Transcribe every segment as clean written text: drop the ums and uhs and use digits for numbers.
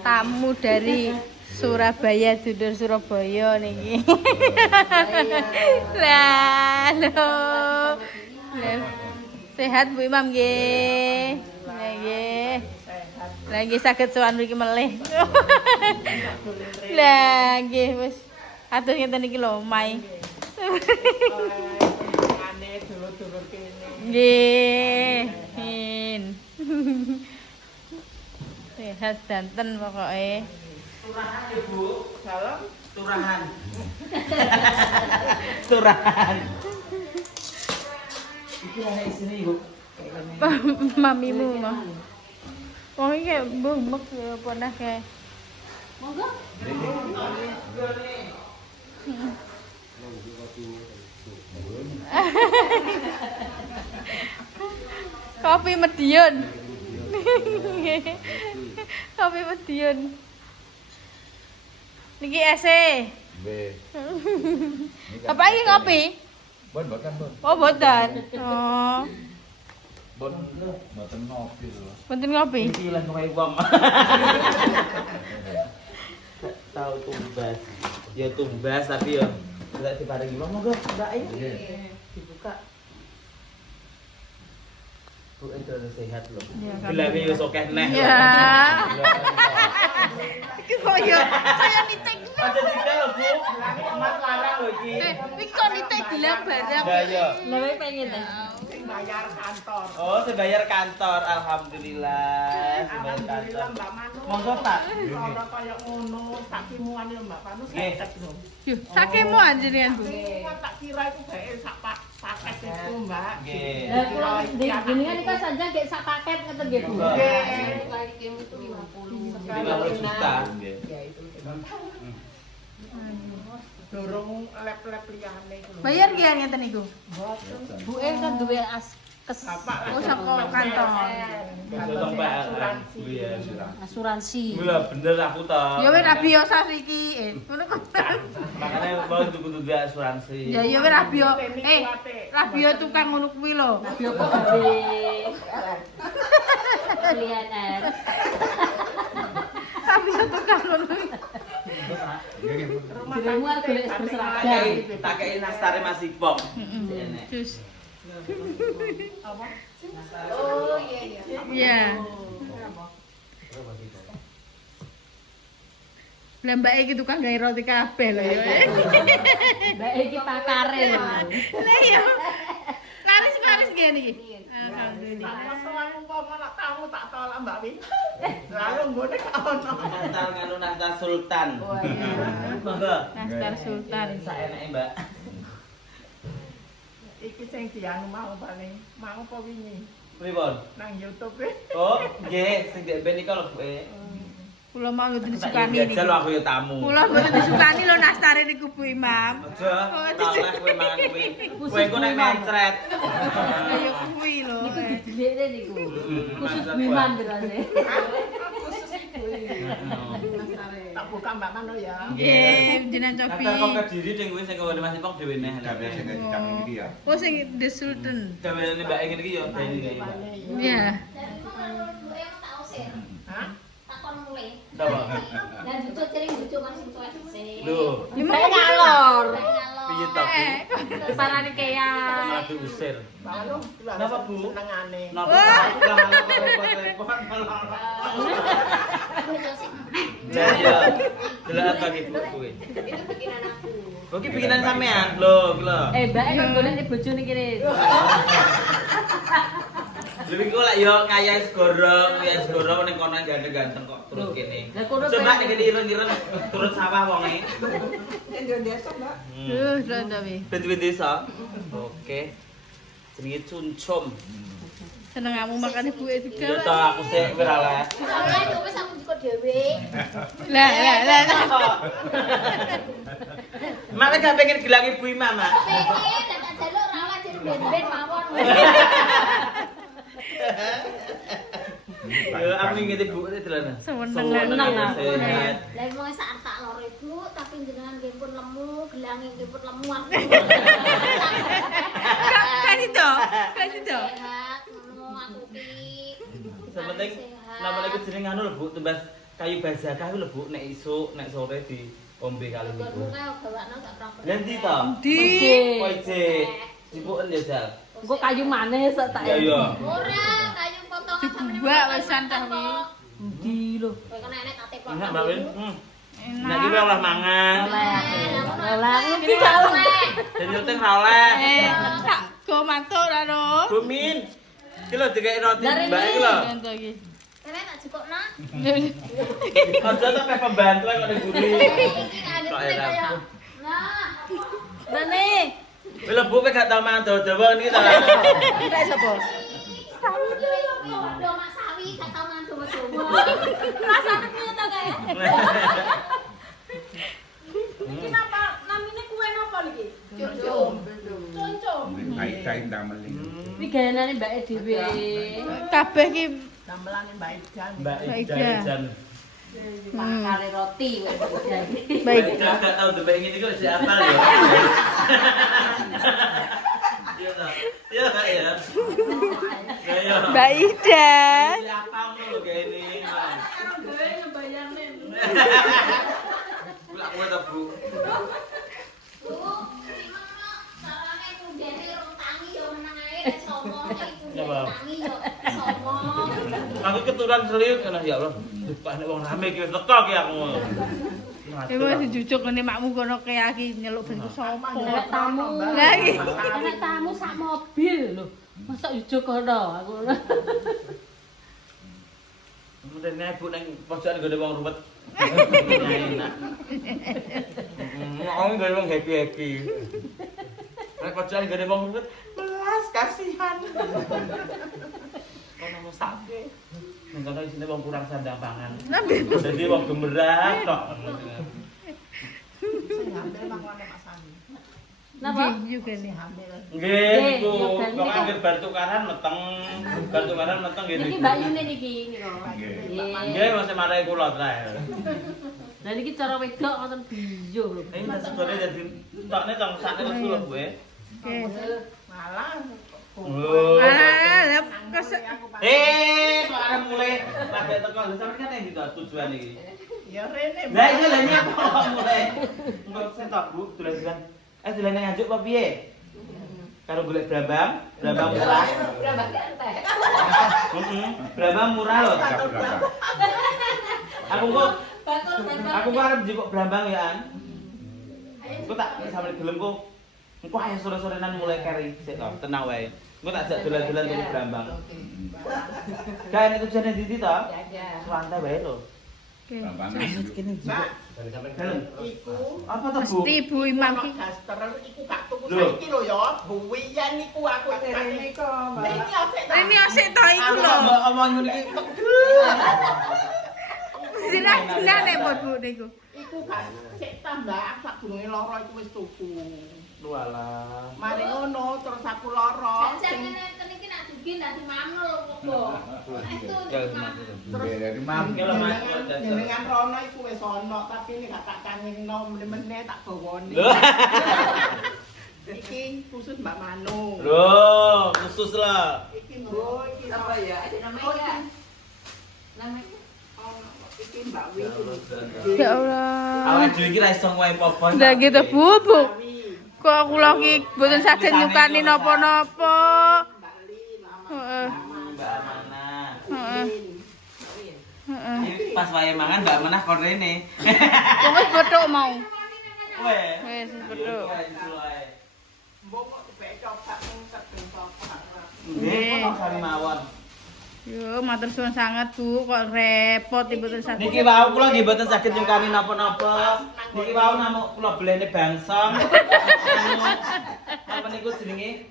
tamu dari Surabaya, Judul Surabaya niki. Lah, lho. Sehat Bu Imam nggih. Nggih. Lah nggih saged sowan mriki melih. Lah nggih wis atur ngeten iki lho, Mai. Nggih. Sehat danten pokoknya. Turahan Ibu. Salam. Turahan. Turahan. Iki ana isine Ibu. Mamimu mah. Wong iki kayak bumek ya apa nah kayak. Monggo. Kopi Medion. Kopi Medion. Niki ese. Nggih. Apa iki kopi? Mboten, Bun. Oh, boten. Oh. Mboten ngopi lho. Boten kopi. Iki lah kowe wong. Tahu tumbas. Ya tumbas tapi ya enggak diparingi wong monggo Mbak ayo. Dibuka. Bu itu sehat loh. Gelange yo sokeh neh. Ya. Iki koyo nitek. Aja tidak lho, Bu. Gelange emas larang lho iki. Iki kok nitek gelang barang. Lah ya. Lah pengen ta. Bayar kantor. Oh, sebayar kantor. Alhamdulillah. Sebayar kantor. Mbak Manu. Monggo, Pak. Ora kaya ngono, tak kimuan ya Mbak Manu Nggih. setek lho. Yo, sakemu anjenengan, Bu. Kimuan tak kira itu bae sak paket itu, Mbak. Nggih. Lah kula jenengan iki saja gek sak paket ngoten nggih Bu. Nggih. Itu 50. 50 juta. Ya itu. Dorong lep-lep liyane iku lho. Bayar ki ngeten niku. Bu kan duwe kes Bapak Oh, saka kantor. Tolong Pak. Iya. asuransi. Gula bener aku ta. Ya wis ra biasa iki. Ngono kok. Makanya mau tuku-tuku asuransi. Ya wis ra bio. Ra bio tukang ngono kuwi lho. Yo kok habis. Kelihatan. Ra bio tukang ngono kuwi. Diremu arep golek berseragam. Tak kei nastare Mas Ipong. Jus. Apa? Oh iya. Iya. Lah mbak iki tukang gawe roti kabeh lho ya. Mbak iki pakare lho. Lah iya. Laris ngene iki. Alhamdulillah. Soal umpama nak tamu tak tolak Mbak Wi. Lalu nggone gak ono. Nastar nganu nastar Sultan. Monggo. Nastar Sultan. Saenake, Mbak. Iki sing dianu mau paling mau apa wingi Pripun? nang YouTube e. Oh, nggih, sing ndek ben iki lho, Bu. Kula mau mboten disukani niku. Jajal aku ya tamu. Kula mboten disukani lho nastare niku Bu Imam. Aja. Oh, Tak oleh kowe mangan kuwi. Kowe engko nek mencret. Kaya kuwi lho. Niku didekne niku. Khusus Wiman berane. Tak buka Mbak Manu ya. Nggih, jenengan cobi. Kata kok Kediri ding kuwi sing kanggo Mas Ipong dhewe neh. Kabeh sing dicang iki ya. Oh sing The Sultan. Dawene Mbak ngene iki ya dene iki. Iya. Hah? Coba. Lah butuh cering bojo kan sing tuwek sik. Lho, Gimana ngalor? piye to, Bu? Parane kaya. Malah diusir. Lalu Napa, Bu? senengane. Napa repot-repot malah. Lah ya. Delok apa iki Bu kuwi? Itu bikinan aku. Oke bikinan sampean. Lho, iki lho. Mbak kan golek bojone kene. Lebih kok lek yo kaya segoro ning kono ganteng-ganteng kok terus kene. Lah kono Coba nek ireng-ireng turun sawah wonge. Yang desa Mbak. Lho tapi. Ben desa. Oke. Jenenge cuncum. Senengamu makan ibu Ya juga. ta aku sik ora lah. Soale wis aku jiko dhewe. Lah. Mak gak pengen gelang ibu Imam, Mak. Pengen tak jaluk ora oleh jadi ben-ben mawon. Yo aku ngene Bu delana. Seneng. Sehat. Lah wong sak tak loro Ibu, tapi jenengan nggih pun lemu, gelange nggih pun lemu aku. Kan itu. Sehat, ngono aku ki. Sementing nama lagi jeneng anu lho Bu, tumbas kayu bazakah kuwi lho Bu, nek isuk, nek sore diombe kali niku. Guru kae gawakno gak pernah. Ganti to. Di Oje. Dipuken ya, Jal. Engko kayu manis sak tak. Iya iya. Ora, kayu potongan sampe Dibubak wisan ta wi. Endi lho. Kowe kena enek kate kok. Enak Mbak Win. Nek Enak. iki ora mangan. Lah iki gak oleh. Jadi penting ra oleh. Tak go mantuk ra ro. Bu Min. Iki lho dikek roti Mbak iki lho. Entuk iki. Kene tak jukokno. Aja tak kayak pembantu kok ning guri. Iki ada kaya. Nah, Rene. Kowe lho Bu kowe gak tau mangan dawa-dawa niki ta. Kita sapa? do mak sawi gak tau mangan dowo-dowo. Rasane piye to kae? Iki napa namine kue napa iki? Cucum. Cuncung. Kain dameling. Iki gaweane Mbak E dhewe. Kabeh ki Gamelane Mbak Ijan. Mbak Ida. Ijan. Kali roti wis. baik. Mbak gak tau debek ngene iki wis apal ya. Iya ta. Iya ta ya. Iya. Mbak Ida. Wis apal lho kayak ini. Gawe ngebayarne. Gula kowe ta, Bu. Lu gimana carane kudene rong tangi yo meneng ae sombong iki tangi yo sombong. Aku keturunan seliuk kan ya Allah. Pak nek wong rame iki wis teko ki aku. Iku wis dijujuk ngene makmu kono ke iki nyeluk ben ku sapa. Nek tamu. Lah iki. Nek tamu sak mobil lho. Masa ujuk kono aku. Mungkin nek Bu nang pojokan gede wong ruwet. Enak. Ngomong gede wong happy-happy. Nek pojokan gede wong ruwet, belas kasihan. Ono mau sake. Nek kono isine wong kurang sandang pangan. Dadi wong gemerang tok. Sing hamil mangkone Mas Sani. Napa? Nggih juga nih. Hamil. Nggih, Bu. Nggih, ya kan, Kok niku. anggere bar tukaran meteng. Bar tukaran meteng nggih. Niki Mbak Yune niki niku. Nggih, masih marahi kula trae. Lah niki cara wedok wonten biyo lho. Ini nasi goreng jadi tokne tong sakne wis lho gue. Malah. Oh. Ah, lah kesek. Kok arep mulai lagi teko lho sampeyan kan endi to tujuan iki? Ya rene. Lah iki lha ini apa kok mulai? Engko sentok Bu, dolan-dolan. Dolan nang nganjuk apa piye? Karo golek brambang murah. Berapa entek? Brambang murah lho. Aku kok Bakul arep njupuk brambang ya an. Engko tak sampe gelem kok. Engko ayo sore-sorenan mulai kari sik to, tenang wae. Engko tak jak dolan-dolan tuku brambang. Kae nek tujuane ndi to? Santai wae lho. Kene njupuk. Dalem. Iku Apa to, Bu? Mesti Bu Imam ki. daster iku gak tuku Lho. saiki lho ya. Buwian niku aku rene kok. Rene asik ta. Ini asik to iku lho. Omong ngene iki. Zina nek Bu niku. Iku gak sik tambah sak durunge lara iku wis tuku. Walah. Mari ngono terus aku lara. Jan kene iki nak dugi nak dimamno lho kok. Itu Ya, Nggih, dari mam. Iki lho Mas. jenengan rono iku wis ana tapi nek gak tak kangingno meneh tak gawone. Lho. Iki khusus Mbak Manu. Lho, khusus lah. Iki lho, iki apa ya? Ada namanya. Namanya iki Mbak Wi. Ya Allah. Awak dhewe iki ra iso ngowae popon. Lah gitu Bu. Kok kula ki mboten saged nyukani napa-napa. Mbak Li, Mama. Heeh. Mbak Amanah. Heeh. Heeh. Iki pas wae mangan Mbak Amanah kon rene. Kok wis bothok mau. Weh. Wis bothok. Mbok kok dipecok sak ning sopak. Nggih, kali mawon. Yo, matur suwun sanget Bu, kok repot mboten saged. Niki wau kula nggih mboten saged nyukani napa-napa. Niki wau namung kula belene bangsong. Apa niku jenenge?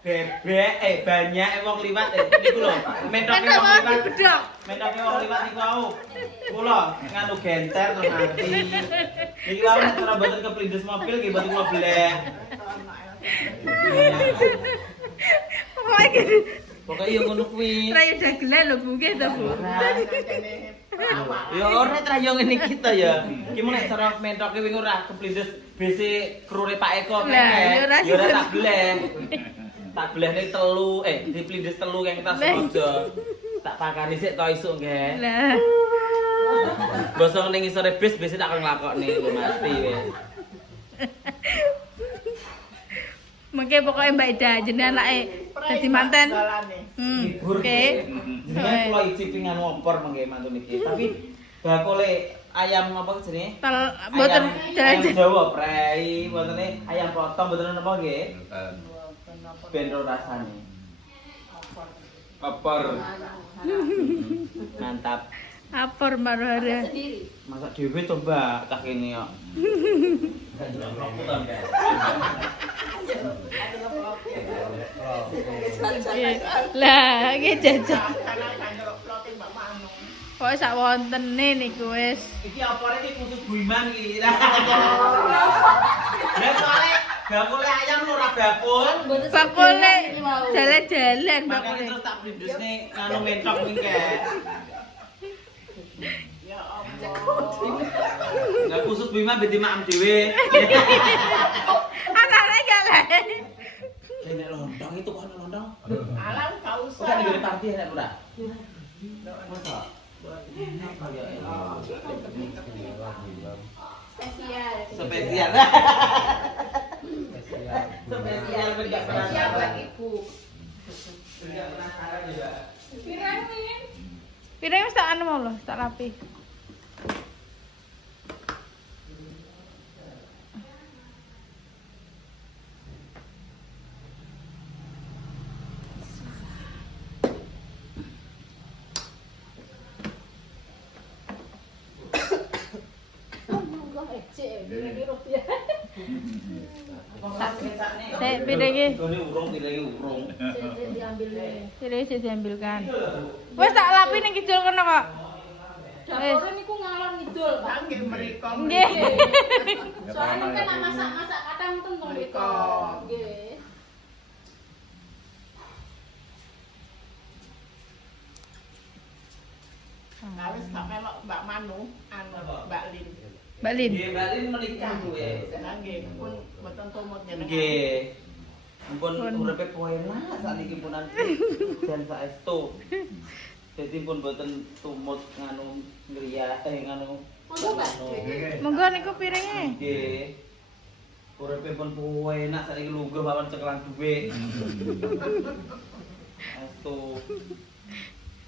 Bebek banyak wong liwat niku lho. Mentoke wong liwat. Bedok. Mentoke wong liwat niku wau. Kula nganu genter terus ngerti. Niki wau nek ora mboten keplindes mobil nggih mboten kula blek. Pokoke yo ngono kuwi. Rayo dagelan lho Bu, nggih to Bu. Ya ora tra yo ngene iki to ya. Ki mun nek cara mentoke wingi ora keplindes BC krure Pak Eko Lah, ya ora ya ora tak bleh. Tak blehne telu, diplindes telu keng tas aja. Tak pakani sik to isuk nggih. Lah. Bosong ning isore bis biasane tak nglakokne lu mati wis. Mengke pokoknya Mbak Ida jenenge anake dadi manten. Oke. Jenenge kula icipi nganu opor mengke mantu niki. Tapi bakule ayam apa jenenge? Mboten ayam Jawa prei, boten ayam potong boten napa nggih? Ben ro rasane. Opor. Mantap. Apor Maruhara. Masak dhewe to, Mbak, cah kene kok. Lah, iki jajak. Kok sak wontene niku wis. Iki opore iki khusus Bu Iman iki. Lah soalé bakule ayam ora bakul. Bakule jalan-jalan Makane bakule. terus tak blendusne nganu mentok mingke. Lah khusus Bu Iman beti maem dhewe. Anake gak lah. Nek lontong itu kok lontong. Alah gak Kok usah. nek ngene party nek ora. Masa? Spesial. Spesial. Spesial enggak Spesial buat penasaran. ibu. Enggak penasaran juga. Piring wis tak anu mau lho, tak rapi. Sik piringe. Gone urung piringe urung. Piringe sik diambilkan. Wis tak lapi ning kidul kena kok. Dapure niku ngalor ngidul, Pak. Nggih mriko. Nggih. Soalnya kan nak masak-masak kadang tentang Mriko. Nggih. Nah wis gak melok Mbak Manu, anu Mbak Lin. Mbak Lin. Nggih, Mbak Lin menikah kuwi. Nah nggih pun mboten tumut jenengan. Nggih. Mumpun uripe enak sakniki punan jan saestu. Jadi pun boten tumut nganu ngriya nganu. Monggo, Mbak. Monggo niku piringe. Nggih. Uripe pun enak sakniki lungguh mawon cekelan dhuwit. Astu.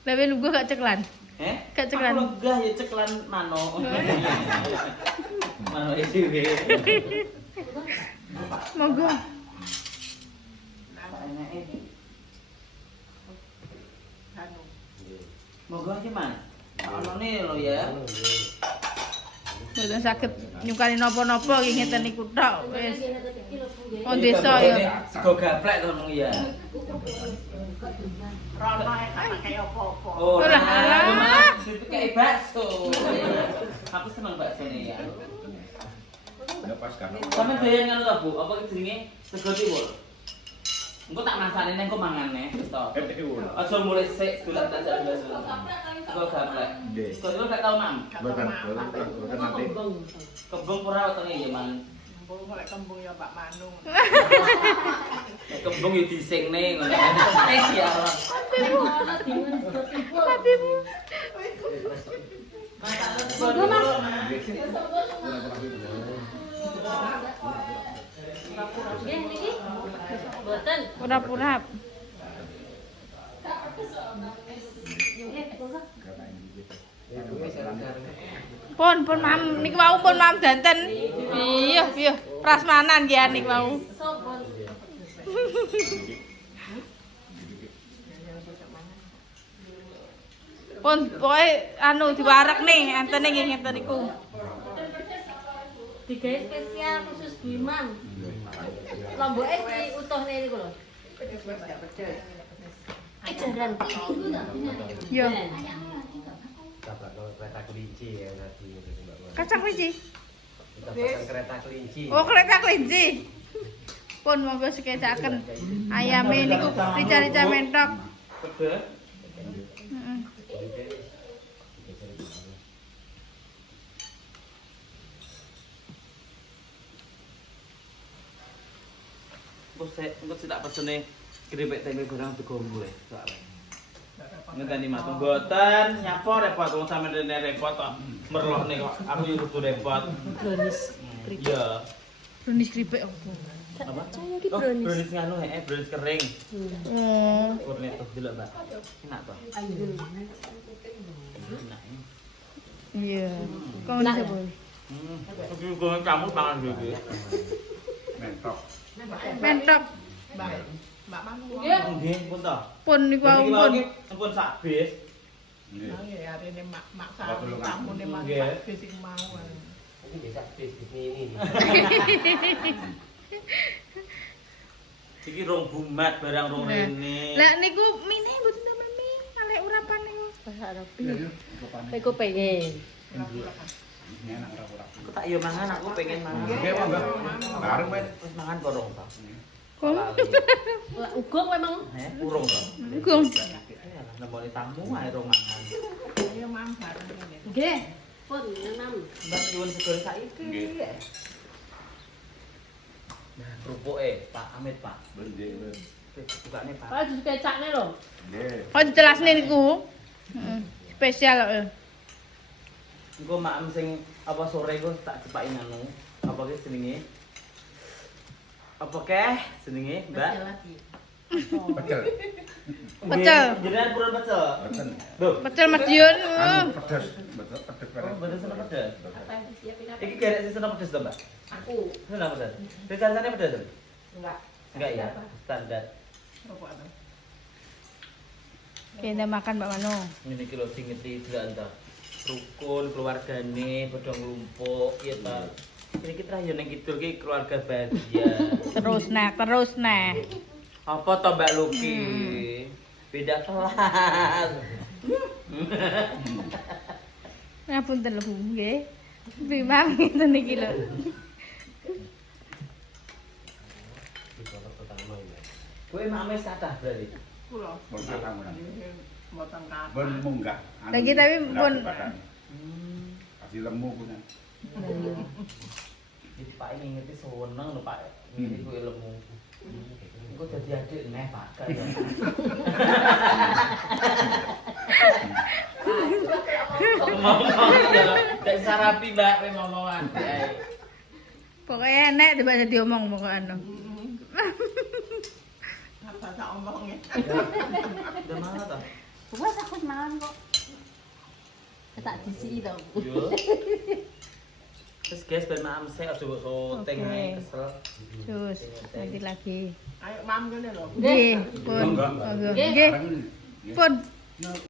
Lawe lungguh gak ceklan. Gak ceklan. Aku lenggah ya ceklan mano. Mano dhewe. Monggo. Anu. Monggo aja, Mas. Ono ne lho ya. Mboten saged nyukani napa-napa iki ngeten niku tok wis. Oh desa ya. Sego gaplek to nang ya. Rono gak pakai apa-apa. Oh, Alah, alah. Itu kayak bakso. Aku seneng bakso nih ya. Udah pas kan. Sampe doyan ngono to, Bu? Apa iki jenenge sego tiwul? Engko tak masakne nang engko mangane, wis to. Aja mulai sik dolan tak jak gelas. Sego gaplek. Nggih. Sego tiwul gak tau, Mam. Bukan nanti. Kebong ora wetenge ya, Man. Kembung golek kembung ya Mbak Manu. Kebong yo disingne ngono. Spesial. Hatimu. Monggo, Mas. Nggih niki. Mboten. Pura-pura. Pun mam niku wau pun mam danten. Iya, prasmanan ki niku wau. Pun pokoke anu diwarek nih, antene nggih ngeten niku. Digawe spesial khusus Biman. Lomboke diutuhne niku lho. Ajaran. Yo, Tabrak kereta kelinci ya tadi Mbak Wan. kacang kelinci. Tabrakan kereta kelinci. Oh, kereta kelinci. Pun monggo sekecaken ayame niku rica-rica mentok. Pedes. Heeh. Engko sik tak pesene keripik tempe goreng tegombo soalnya. Ngenteni matung boten nyapa repot wong sampeyan rene repot kok. Merlokne kok aku yo kudu repot. Brownies. Iya. Brownies keripik apa? Apa? Saya ki Oh, brownies. brownies nganu brownies kering. Oh. Kurne tuh delok, Mbak. Enak toh? Ayo. Enak. Iya. Kau Nah, bisa boleh. Iki kok kamu pangan iki. Mentok. Mentok. Nggih. Nggih, pun toh. Pun niku Niki pun. lagi ampun sak bis. Nggih. Nggih. Ini bisa bisnis ini. Iki rong bumat barang rong Nah. rene. Lah niku mine mboten temen mie, kalek urapan niku. Bahasa Arab. Iya, rupane. Aku pengen. Enak ora. Aku tak yo mangan, aku pengen mangan. Nggih, monggo. Bareng wae. Wis mangan korong toh. Kong. Lah ugong memang. Urung toh. Kong. Nemoni tamu ae rong mangan. Nggih. Pun enam. Mbak nyuwun segoro saiki. Nggih. Nah, kerupuke Pak Amit, Pak. Nggih. Bukane Pak. Kalau jus kecakne lho. Nggih. Kok dijelasne niku? Heeh. Spesial kok. Engko maem sing apa sore iku tak cepaki anu. Apa ki jenenge? Apa keh jenenge, Mbak? Pecel. Pecel. Jenengan purun pecel. Boten. Loh, Pecel Madiun. Anu pedes. Betul pedes bareng. bener seneng pedes. Apa yang disiapin apa? Iki gerek sing seneng pedes to, Mbak? Aku. Seneng pedes. Rasane pedes. Enggak. Enggak ya, standar. Kita makan Mbak Mano. Ini kilo sing ngerti delok rukun keluargane padha nglumpuk ya ta. Ini kita yo ning kidul ki keluarga bahagia. Terus nah. Apa to Mbak Luki? Beda kelas. Ngapunten lho Bu, nggih. Bimam ngeten iki lho. Di kota pertama ini. Kowe mame kathah berarti. Boten tamu. Bon munggah. Lagi tapi pun Kasih lemu punya. Iki Pak ini ngerti seneng lho Pak. Ini kuwi lemu. Engko dadi adik neh Pak. Ngomong ya, gak sarapi Mbak, kowe ngomong adik ae. pokoknya enak tiba jadi omong pokoknya. Udah mana toh? Wes aku mangan kok. Tak disi to. Yo. Terus guys, ben maam sik aja mbok syuting Oke. ae kesel. Terus nanti lagi. Ayo mam ngene lho. Nggih, pun. Monggo. Monggo. Nggih. Nggih, Bareng. pun.